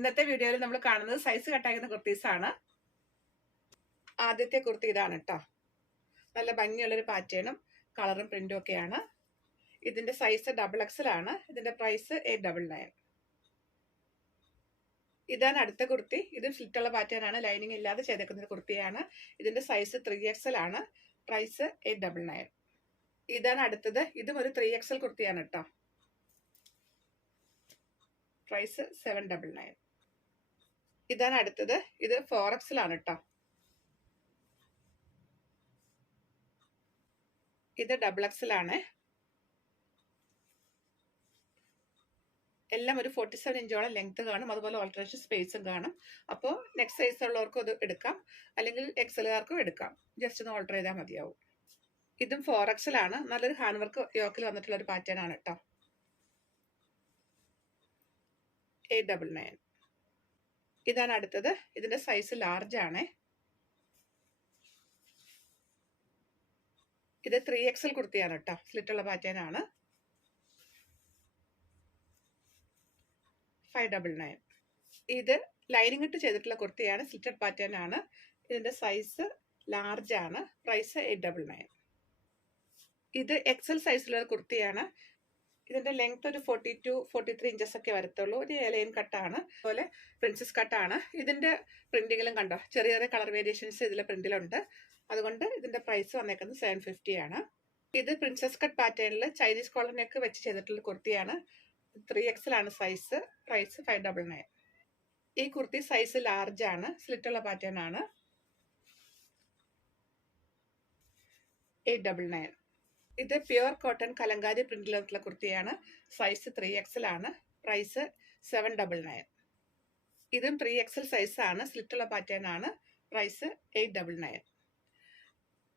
ഇന്നത്തെ വീഡിയോയിൽ നമ്മൾ കാണുന്നത് സൈസ് കട്ടാക്കുന്ന കുർത്തീസ് ആണ്. ആദ്യത്തെ കുർത്തി ഇതാണ് കേട്ടോ. നല്ല ഭംഗിയുള്ളൊരു പാറ്റേണും കളറും പ്രിന്റും ഒക്കെയാണ്. ഇതിന്റെ സൈസ് XXL ആണ്. ഇതിന്റെ പ്രൈസ് 899. ഇതാണ് അടുത്ത കുർത്തി. ഇതും സ്ലിറ്റുള്ള പാറ്റേൺ ആണ്. ലൈനിങ് ഇല്ലാതെ ചെയ്തേക്കുന്ന ഒരു കുർത്തിയാണ്. ഇതിന്റെ സൈസ് 3XL ആണ്. പ്രൈസ് 899. ഇതാണ് അടുത്തത്. ഇതും ഒരു 3XL കുർത്തിയാണ് കേട്ടോ. പ്രൈസ് 799. ഇതാണ് അടുത്തത്. ഇത് 4XL ആണ് കേട്ടോ. ഇത് XXL ആണ്. എല്ലാം ഒരു 47 ഇഞ്ചോളം ലെങ്ത് കാണും. അതുപോലെ ഓൾട്ടറേഷൻ സ്പേസും കാണും. അപ്പോൾ നെക്സ്റ്റ് സൈസ് ഉള്ളവർക്കും അത് എടുക്കാം, അല്ലെങ്കിൽ XLകാർക്കും എടുക്കാം. ജസ്റ്റ് ഒന്ന് ഓൾട്ടർ ചെയ്താൽ മതിയാവും. ഇതും 4XL ആണ്. നല്ലൊരു ഹാൻഡ് വർക്ക് യോക്കിൽ വന്നിട്ടുള്ള ഒരു പാറ്റേൺ ആണ് കേട്ടോ. 899. ഇതാണ് അടുത്തത്. ഇതിന്റെ സൈസ് ലാർജ് ആണ്. ഇത് 3XL കുർത്തിയാണ് കേട്ടോ. സ്ലിറ്റുള്ള പാറ്റേൺ ആണ്. 599. ഇത് ലൈനിങ് ഇട്ട് ചെയ്തിട്ടുള്ള കുർത്തിയാണ്. സ്ലിറ്റഡ് പാറ്റേൺ ആണ്. ഇതിന്റെ സൈസ് ലാർജ് ആണ്. പ്രൈസ് 899. ഇത് XL സൈസിലുള്ള കുർത്തിയാണ്. ഇതിന്റെ ലെങ്ത് ഒരു 42-43 ഇഞ്ചസ് ഒക്കെ വരത്തുള്ളൂ. ഒരു ലൈൻ കട്ടാണ്. അതുപോലെ പ്രിൻസസ് കട്ടാണ്. ഇതിന്റെ പ്രിന്റിങ്ങിലും കണ്ടോ, ചെറിയ ചെറിയ കളർ വേരിയേഷൻസ് ഇതിലെ പ്രിന്റിലുണ്ട്. അതുകൊണ്ട് ഇതിന്റെ പ്രൈസ് വന്നേക്കുന്നത് 750 ആണ്. ഇത് പ്രിൻസസ് കട്ട് പാറ്റേണിൽ ചൈനീസ് കോളർ നെക്ക് വെച്ച് ചെയ്തിട്ടുള്ള കുർത്തിയാണ്. 3XL ആണ് സൈസ്. പ്രൈസ് 599. ഈ കുർത്തി സൈസ് ലാർജ് ആണ്. സ്ലിറ്റുള്ള പാറ്റേൺ ആണ്. 899. ഇത് പ്യുവർ കോട്ടൺ കലങ്കാരി പ്രിന്റിലുള്ള കുർത്തിയാണ്. സൈസ് 3XL ആണ്. പ്രൈസ് 799. ഇതും 3XL സൈസ് ആണ്. സ്ലിറ്റുള്ള പാറ്റേൺ ആണ്. പ്രൈസ് 899.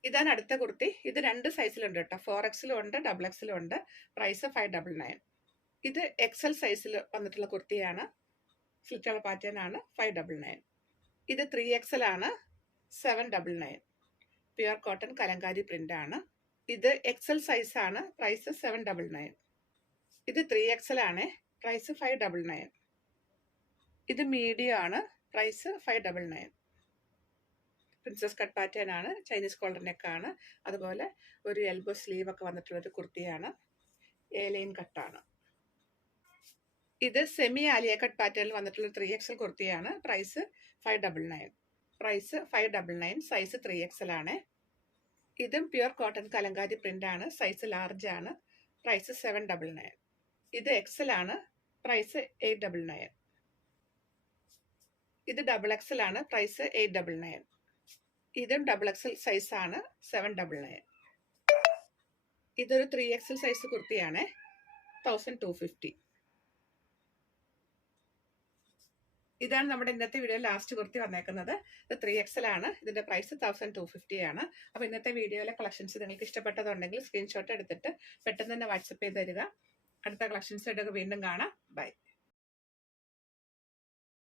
ഇതാണ് അടുത്ത കുർത്തി. ഇത് രണ്ട് സൈസിലുണ്ട് കേട്ടോ. 4XL ഉണ്ട്, XXL ഉണ്ട്. പ്രൈസ് 599. ഇത് XL സൈസിൽ വന്നിട്ടുള്ള കുർത്തിയാണ്. സ്ലിറ്റുള്ള പാറ്റേൺ ആണ്. 599. ഇത് 3XL ആണ്. 799. പ്യുവർ കോട്ടൺ കലങ്കാരി പ്രിന്റ് ആണ്. ഇത് XL സൈസ് ആണ്. പ്രൈസ് 799. ഇത് 3XL ആണ്. പ്രൈസ് 599. ഇത് മീഡിയം ആണ്. പ്രൈസ് 599. പ്രിൻസസ് കട്ട് പാറ്റേൺ ആണ്. ചൈനീസ് കോളർ നെക്ക് ആണ്. അതുപോലെ ഒരു എൽബോ സ്ലീവ് ഒക്കെ വന്നിട്ടുള്ള ഒരു കുർത്തിയാണ്. ലൈൻ കട്ടാണ്. ഇത് സെമി ആലിയ കട്ട് പാറ്റേണിൽ വന്നിട്ടുള്ള 3XL കുർത്തിയാണ്. പ്രൈസ് 599. പ്രൈസ് 599. സൈസ് 3XL ആണ്. ഇതും പ്യുവർ കോട്ടൺ കലങ്കാരി പ്രിന്റ് ആണ്. സൈസ് ലാർജ് ആണ്. പ്രൈസ് 799. ഇത് XL ആണ്. പ്രൈസ് 899. ഇത് XXL ആണ്. പ്രൈസ് 899. ഇതും XXL സൈസ് ആണ്. 799. ഇതൊരു 3XL സൈസ് കുർത്തിയാണ്. 1250. ഇതാണ് നമ്മുടെ ഇന്നത്തെ വീഡിയോ ലാസ്റ്റ് കുർത്തി വന്നേക്കുന്നത്. ഇത് 3XL ആണ്. ഇതിന്റെ പ്രൈസ് 1250 ആണ്. അപ്പോൾ ഇന്നത്തെ വീഡിയോയിലെ കളക്ഷൻസ് നിങ്ങൾക്ക് ഇഷ്ടപ്പെട്ടതുണ്ടെങ്കിൽ സ്ക്രീൻഷോട്ട് എടുത്തിട്ട് പെട്ടെന്ന് തന്നെ വാട്സപ്പ് ചെയ്ത് തരിക. അടുത്ത കളക്ഷൻസ് ആയിട്ടൊക്കെ വീണ്ടും കാണാം. ബൈ.